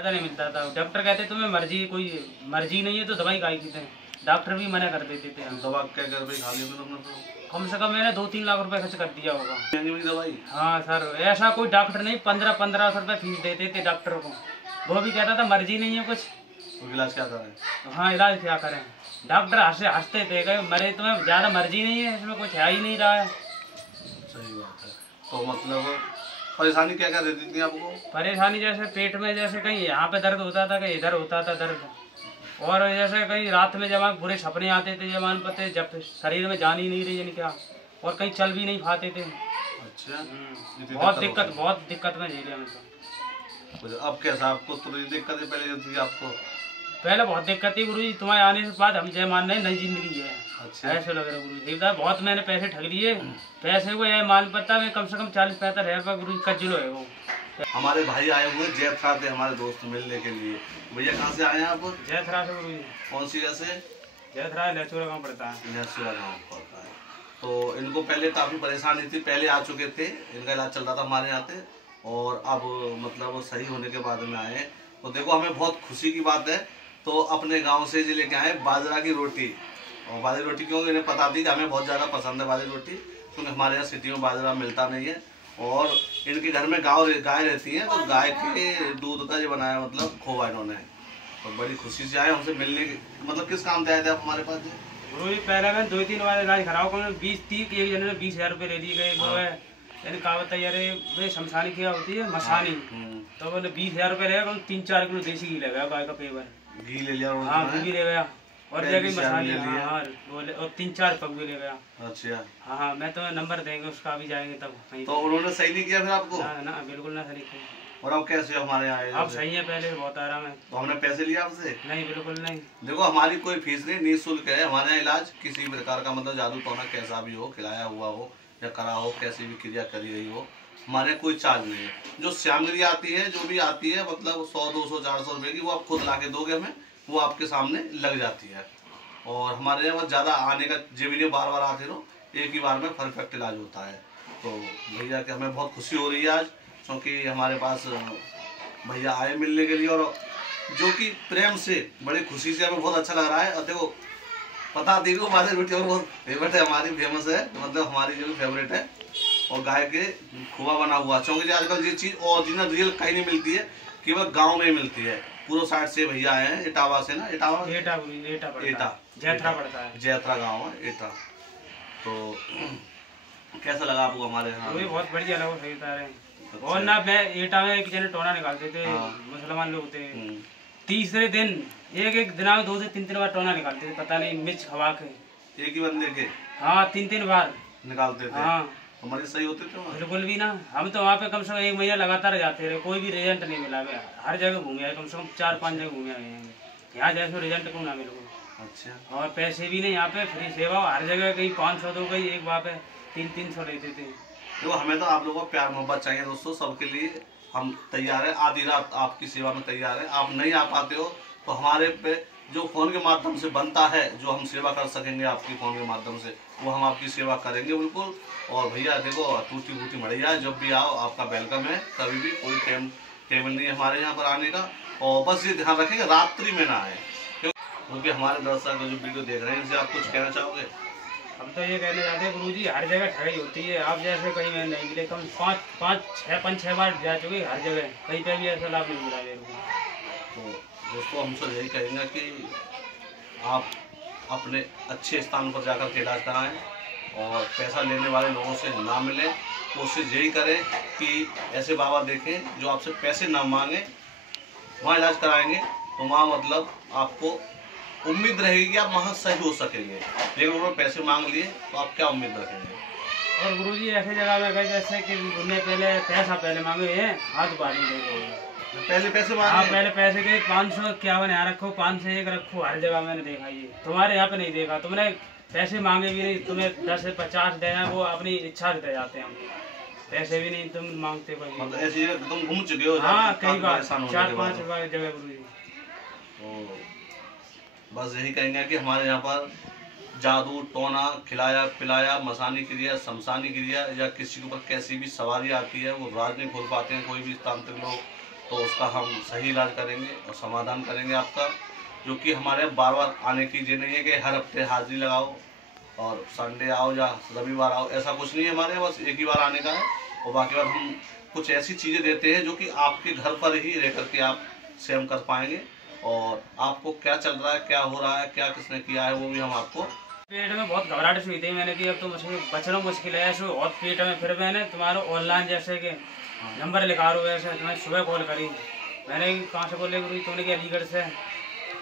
पता नहीं मिलता था। डॉक्टर कहते तुम्हें मर्जी कोई मर्जी नहीं है तो दवाई काहे की दें, डॉक्टर भी मना कर देते थे। हम दवा क्या कर भाई खा लिया तुमने तो? कम से कम मैंने 2-3 लाख रुपए खर्च कर दिया होगा। महंगी दवाई? हाँ सर, ऐसा कोई डॉक्टर नहीं, 1500 रुपये फीस देते थे डॉक्टर को। वो भी कहता था मर्जी नहीं है कुछ, तो इलाज क्या करें? हाँ इलाज क्या करें। डॉक्टर हंसते थे, कहे मरे तुम्हें ज़्यादा मर्जी नहीं है, इसमें कुछ है ही नहीं रहा है। सही बात है। तो मतलब परेशानी क्या क्या देती थी आपको? परेशानी जैसे पेट में, जैसे कहीं यहाँ पे दर्द होता था, कहीं इधर होता था दर्द, और जैसे कहीं रात में जब बुरे सपने आते थे, जब पते जब शरीर में जान ही नहीं रही यानी क्या, और कहीं चल भी नहीं पाते थे। अच्छा, बहुत दिक्कत में झेले हम तो। अब कैसा आपको थोड़ी दिक्कत पहले जो थी आपको? पहले बहुत दिक्कत थी गुरु जी, तुम्हारे आने से बाद हम जय मान रहे नई जिंदगी है। अच्छा, ऐसे लग रहा है गुरु जी, बहुत मैंने पैसे ठग लिए, पैसे को यह मान पता मैं कम से कम 40-45 हजार गुरु जी कज्जलो है वो। हमारे भाई आए हुए जयथरा थे हमारे दोस्त मिलने के लिए। भैया कहाँ से आए हैं आप? जयथरा से गुरु जी। कौन सी जगह से? जयथरा लहसुरा गाँव पड़ता है। लहसुरा गाँव पड़ता है। तो इनको पहले काफी परेशानी थी, पहले आ चुके थे, इनका इलाज चल रहा था हमारे यहाँ पे, और अब मतलब सही होने के बाद में आए। तो देखो हमें बहुत खुशी की बात है। तो अपने गांव से जो लेके आए बाजरा की रोटी, और बाजरा रोटी क्योंकि इन्हें पता थी कि हमें बहुत ज़्यादा पसंद है बाजरा रोटी, क्योंकि हमारे यहाँ सिटी में बाजरा मिलता नहीं है। और इनके घर में गाय रहती है, तो गाय के दूध का जो बनाया मतलब खोवा इन्होंने, और बड़ी खुशी से आए हमसे मिलने के। मतलब किस काम से आए थे आप हमारे पास? गुरु जी पहले मैं 2-3 बार इलाज कराओ, 20-30 एक जने 20,000 रुपये ले दिए गए। वो है यानी कहावत है अरे वे शमशानी क्या होती है, मशानी, तो बोले 20,000 रुपये लेगा, 3-4 किलो देसी घी ले गया, गाय का पेवर घी ले लिया। हाँ घी ले गया, और जगह मसाले हाँ बोले, और 3-4 पग ले गया। अच्छा हाँ मैं तो नंबर देंगे उसका, भी जाएंगे तब। तो उन्होंने सही नहीं किया फिर आपको? ना बिल्कुल ना सही किया। और अब कैसे हमारे यहाँ आए? अब सही है, पहले बहुत आराम है। तो हमने पैसे लिया आपसे? नहीं बिल्कुल नहीं। देखो हमारी कोई फीस नहीं, निःशुल्क है हमारे यहाँ इलाज। किसी प्रकार का मतलब जादू टोना कैसा भी हो, खिलाया हुआ हो या करा हो, कैसी भी क्रिया करी गई हो, हमारे यहाँ कोई चार्ज नहीं है। जो सामग्री आती है, जो भी आती है मतलब 100-200-400 रुपये की, वो आप खुद ला के दोगे हमें, वो आपके सामने लग जाती है। और हमारे यहाँ ज़्यादा आने का जब नहीं, बार बार आते रहो, एक ही बार में परफेक्ट इलाज होता है। तो भैया कि हमें बहुत खुशी हो रही है आज, क्योंकि हमारे पास भैया आए मिलने के लिए, और जो कि प्रेम से बड़ी खुशी से हमें बहुत अच्छा लग रहा है। और देखो पता थी को बाजरा रोटी और बहुत फेवरेट है हमारी, फेमस है, मतलब हमारी जो फेवरेट है। और गाय के खोवा बना हुआ, क्योंकि आजकल ये चीज़ ओरिजिनल रियल कहीं नहीं मिलती है, केवल गाँव में ही मिलती है। पूरा साइड से भैया आए हैं, इटावा से ना, इटावा जयथरा पड़ता है, जयथरा गाँव है एटा। तो कैसा लगा आपको हमारे यहाँ? बहुत बढ़िया लगा, सही बता रहे हैं। और ना मैं एटा में एक जने टोना निकालते थे, मुसलमान लोग थे, तीसरे दिन एक दिन में 2 से 3 बार टोना निकालते थे, पता नहीं मिर्च खवा के एक ही बंदे के। हाँ 3 बार निकालते थे। हाँ हमारे सही होते थे बिल्कुल भी ना। हम तो वहाँ पे कम से कम 1 महीना लगातार जाते रहे, कोई भी रिजल्ट नहीं मिला। हर जगह घूमे आए, कम से कम 4-5 जगह घूमे आए हैं, यहाँ जैसे रिजल्ट को ना मिले। अच्छा, और पैसे भी नहीं, यहाँ पे फ्री सेवा हर जगह, कहीं 500 दो, कहीं एक वहाँ पे 300 लेते थे। देखो हमें तो आप लोगों को प्यार मोहब्बत चाहिए दोस्तों, सबके लिए हम तैयार है, आधी रात आपकी सेवा में तैयार है। आप नहीं आ पाते हो तो हमारे पे जो फ़ोन के माध्यम से बनता है, जो हम सेवा कर सकेंगे आपकी फ़ोन के माध्यम से, वो हम आपकी सेवा करेंगे बिल्कुल। और भैया देखो टूटी फूटी मढ़िया, जब भी आओ आपका वेलकम है, कभी भी कोई टेबल नहीं है हमारे यहाँ पर आने का। और बस ये ध्यान रखेंगे रात्रि में ना आए, क्योंकि हमारे दर्शक जो वीडियो देख रहे हैं इनसे आप कुछ कहना चाहोगे? हम तो ये कहने जाते हैं गुरुजी, हर जगह ठगी होती है, आप जैसे कहीं में नहीं मिले। कम 5-6 बार जा चुके, हर जगह कहीं पे भी ऐसा लाभ नहीं मिला मेरे को। तो दोस्तों हम सब यही कहेंगे कि आप अपने अच्छे स्थान पर जाकर के इलाज कराएं, और पैसा लेने वाले लोगों से ना मिलें। कोशिश यही करें कि ऐसे बाबा देखें जो आपसे पैसे ना मांगे, वहाँ इलाज कराएंगे तो वहाँ मतलब आपको उम्मीद रहेगी कि आप वहाँ सही हो सकेंगे। लेकिन उन्होंने पैसे मांग लिए तो आप क्या उम्मीद रखेंगे? और गुरुजी ऐसी जगह में गए जैसे कि उन्हें पहले मांगे हैं, हाथ बारी पहले पैसे मांगे। हाँ पहले पैसे के 551 यहाँ रखो, 501 रखो, हर जगह मैंने देखा। ये तुम्हारे यहाँ पे नहीं देखा, तुमने पैसे मांगे भी नहीं, तुम्हें 10 से 50 देना, वो अपनी इच्छा से दे जाते हैं, पैसे भी नहीं तुम मांगते कोई। मतलब ऐसी जगह तुम घूम चुके हो? हाँ कई बार, 4-5 बार जगह गुरुजी। तो बस यही कहेंगे कि हमारे यहाँ पर जादू टोना, खिलाया पिलाया, मसानी क्रिया, शमशानी क्रिया, या किसी के ऊपर कैसी भी सवारी आती है, वो राज नहीं खोल पाते हैं कोई भी तांत्रिक लोग। तो उसका हम सही इलाज करेंगे और समाधान करेंगे आपका। जो कि हमारे बार बार आने की ये नहीं है कि हर हफ्ते हाजिरी लगाओ और संडे आओ या रविवार आओ, ऐसा कुछ नहीं है हमारे, बस एक ही बार आने का है। और बाकी बार हम कुछ ऐसी चीज़ें देते हैं जो कि आपके घर पर ही रह करके आप सेम कर पाएंगे, और आपको क्या चल रहा है, क्या हो रहा है, क्या किसने किया है, वो भी हम आपको। पेट में बहुत घबराहट हुई थी, मैंने कि अब तो मुझे बचना मुश्किल है ऐसे बहुत पेट में। फिर मैंने तुम्हारा ऑनलाइन जैसे कि नंबर लिखा रो वैसे तुम्हें सुबह कॉल करी। मैंने कहाँ से बोले गुरु, तुमने कि अलीगढ़ से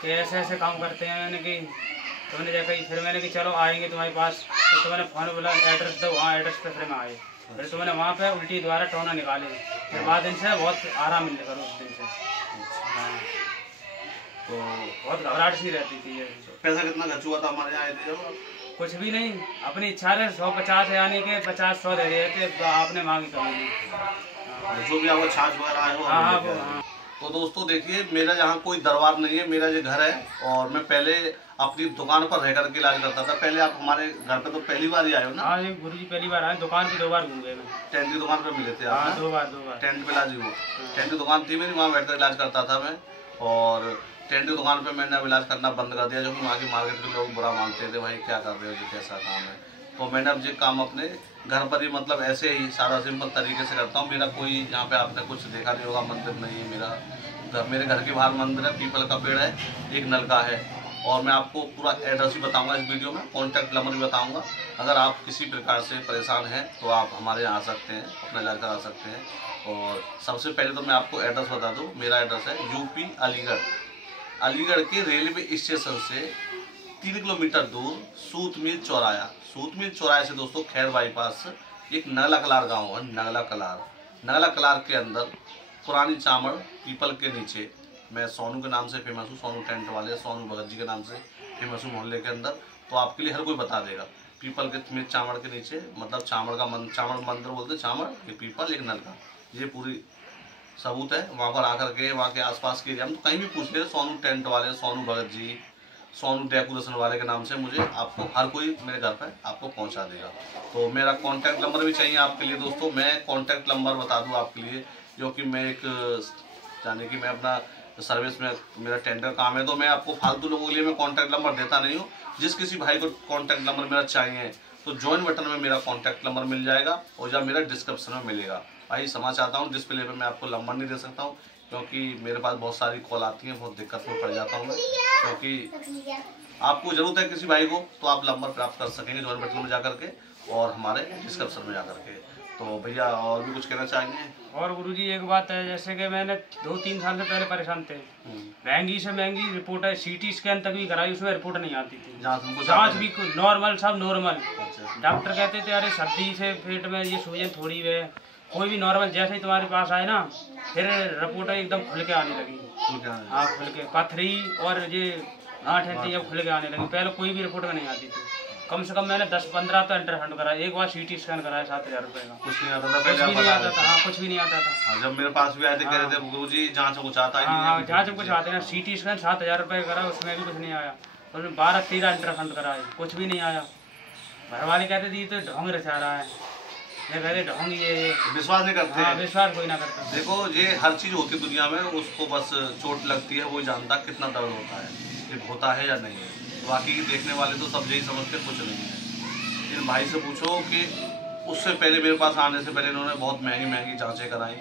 कि ऐसे ऐसे काम करते हैं। मैंने कि तुमने जगह, फिर मैंने कि चलो आएंगे तुम्हारे पास। तो तुमने फ़ोन बोला एड्रेस दो, वहाँ एड्रेस पे फिर मैं आए। फिर तुमने वहाँ पे उल्टी द्वारा टोना निकाले। फिर बाद दिन से बहुत आराम मिलने करो उस दिन से। हाँ, तो बहुत घबराहट सी रहती थी। पैसा कितना खर्च हुआ था हमारे यहाँ आए थे जब? कुछ भी नहीं, अपनी इच्छा है 150 यानी कि 50-100 दे रहे थे, तो आपने मांगी कभी नहीं। जो भी आपको छाछ वगैरह आए हो। हाँ। तो दोस्तों देखिए, मेरा यहाँ कोई दरबार नहीं है, मेरा ये घर है। और मैं पहले अपनी दुकान पर रह करके इलाज करता था। पहले आप हमारे घर पे तो पहली बार ही आए हो ना? हाँ जी गुरुजी पहली बार आए, दुकान पे 2 बार घूम गए मैं। टेंट की दुकान पे मिले थे आप? हाँ 2 बार। टेंट पे इलाज हुआ? टेंट की दुकान थी मेरी, वहाँ बैठकर इलाज करता था मैं। और टेंट की दुकान पे मैंने अब इलाज करना बंद कर दिया, जो कि वहाँ की मार्केट के लोग बुरा मानते थे, भाई क्या कर रहे हो, ये कैसा काम है। तो मैंने अब ये काम अपने घर पर ही, मतलब ऐसे ही सादा सिंपल तरीके से करता हूँ। मेरा कोई यहाँ पे आपने कुछ देखा नहीं होगा, मंदिर नहीं है मेरे घर के बाहर मंदिर है, पीपल का पेड़ है, एक नलका है। और मैं आपको पूरा एड्रेस भी बताऊंगा इस वीडियो में, कॉन्टैक्ट नंबर भी बताऊंगा। अगर आप किसी प्रकार से परेशान हैं तो आप हमारे यहाँ आ सकते हैं, अपना इलाज करा सकते हैं। और सबसे पहले तो मैं आपको एड्रेस बता दूँ। मेरा एड्रेस है यूपी अलीगढ़ के रेलवे स्टेशन से 3 किलोमीटर दूर सूतमिल चौराहे से दोस्तों खैर बाईपास एक नगला कलार गाँव है। नगला कलार के अंदर पुरानी चामड़ पीपल के नीचे, मैं सोनू के नाम से फेमस हूँ, सोनू टेंट वाले, सोनू भगत जी के नाम से फेमस हूँ मोहल्ले के अंदर। तो आपके लिए हर कोई बता देगा। पीपल के चामड़ के नीचे, मतलब चामड़ मंदिर बोलते, चामड़ एक पीपल एक नलका, ये पूरी सबूत है। वहाँ पर आकर के वहाँ के आसपास के एरिया में तो कहीं भी पूछ ले, सोनू टेंट वाले, सोनू भगत जी, सोनू डेकोरेशन वाले के नाम से मुझे आपको हर कोई मेरे घर पर आपको पहुँचा देगा। तो मेरा कॉन्टैक्ट नंबर भी चाहिए आपके लिए दोस्तों। मैं कॉन्टैक्ट नंबर बता दूँ आपके लिए, जो कि मैं एक जाने कि मैं अपना सर्विस में, मेरा टेंडर काम है, तो मैं आपको फालतू लोगों के लिए मैं कॉन्टैक्ट नंबर देता नहीं हूँ। जिस किसी भाई को कॉन्टैक्ट नंबर मेरा चाहिए तो ज्वाइन बटन में मेरा कॉन्टैक्ट नंबर मिल जाएगा, और जब मेरा डिस्क्रिप्शन में मिलेगा। भाई क्षमा चाहता हूँ, डिस्प्ले पे मैं आपको नंबर नहीं दे सकता हूँ, क्योंकि मेरे पास बहुत सारी कॉल आती हैं, बहुत दिक्कत में पड़ जाता हूँ मैं। क्योंकि आपको ज़रूरत है किसी भाई को, तो आप नंबर प्राप्त कर सकेंगे ज्वाइन बटन में जा करके और हमारे डिस्क्रिप्शन में जा करके। तो भैया और भी कुछ कहना चाहेंगे? और गुरुजी एक बात है, जैसे कि मैंने 2-3 साल से पहले परेशान थे, महंगी से महंगी रिपोर्ट है, सीटी स्कैन तक भी कराई, उसमें रिपोर्ट नहीं आती थी। जांच भी नॉर्मल, सब नॉर्मल। डॉक्टर कहते थे अरे सर्दी से पेट में ये सूजन थोड़ी है, कोई भी नॉर्मल। जैसे ही तुम्हारे पास आए ना, फिर रिपोर्ट एकदम खुल के आने लगी। हाँ खुल के, पथरी और ये गांठ है जब खुल के आने लगी। पहले कोई भी रिपोर्ट में नहीं आती थी। कम से कम मैंने 10-15 तो अल्ट्रासाउंड कराया, एक बार सीटी स्कैन कराया 7,000 रुपये का। कुछ नहीं आता था, कुछ भी नहीं आता था। हाँ कुछ भी नहीं आता था। जब मेरे पास भी आए थे कह रहे थे गुरुजी जांच कुछ आता ही नहीं। हाँ जांच में कुछ आते ना। सीटी स्कैन 7,000 रुपये करा, उसमें भी कुछ नहीं आया। और 12-13 अल्ट्रासाउंड कराए, कुछ भी नहीं आया। घर वाले कहते थे तो ढोंग रचा रहा है, ये कहते ढोंग, ये विश्वास नहीं करते। हाँ विश्वास कोई ना करता। देखो ये हर चीज होती है दुनिया में, उसको बस चोट लगती है, वो जानता कितना दर्द होता है, ये होता है या नहीं है। बाकी देखने वाले तो सब यही समझते, कुछ नहीं है। इन भाई से पूछो कि उससे पहले, मेरे पास आने से पहले इन्होंने बहुत महंगी जांचें कराई,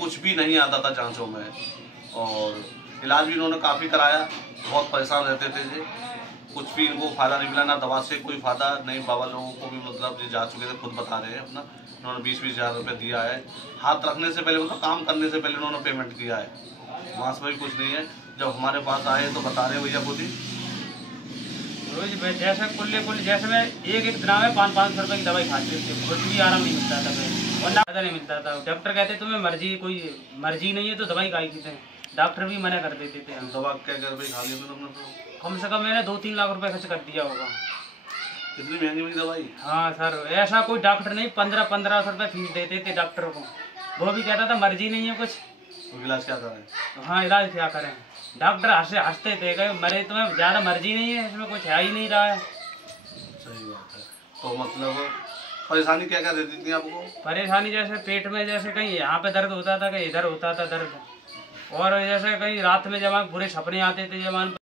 कुछ भी नहीं आता था जांचों में, और इलाज भी इन्होंने काफ़ी कराया, बहुत परेशान रहते थे जी। कुछ भी इनको फ़ायदा नहीं मिला, ना दवा से कोई फ़ायदा नहीं। बाबा लोगों को भी मतलब ये जा चुके थे, खुद बता रहे हैं अपना। इन्होंने 20-20 हज़ार रुपये दिया है, हाथ रखने से पहले, मतलब काम करने से पहले इन्होंने पेमेंट किया है। वहाँ से भी कुछ नहीं है। जब हमारे पास आए तो बता रहे भैया बोली रोज जैसे कुल्ले जैसे मैं एक दिन में 500 रुपये की दवाई खाती थी, कुछ भी आराम नहीं मिलता था और ना फ़ायदा नहीं मिलता था। डॉक्टर कहते तुम्हें कोई मर्जी नहीं है तो दवाई खाई की थे, डॉक्टर भी मना कर देते थे। दवा क्या कर भाई खा लिया था तुमने? तो कम से कम मैंने 2-3 लाख रुपए खर्च कर दिया होगा। इतनी महंगी दवाई? हाँ सर, ऐसा कोई डॉक्टर नहीं, 1500 रुपये फीस देते थे डॉक्टर को। वो भी कहता था मर्जी नहीं है कुछ, तो इलाज क्या करें? हाँ इलाज क्या करें। डॉक्टर हंसते थे, कहे मरे तुम्हें ज़्यादा मर्जी नहीं है, इसमें कुछ है ही नहीं रहा है। सही बात है। तो मतलब परेशानी क्या क्या देती थी आपको? परेशानी जैसे पेट में, जैसे कहीं यहाँ पे दर्द होता था, कहीं इधर होता था दर्द। और जैसे कहीं रात में जब बुरे सपने आते थे जब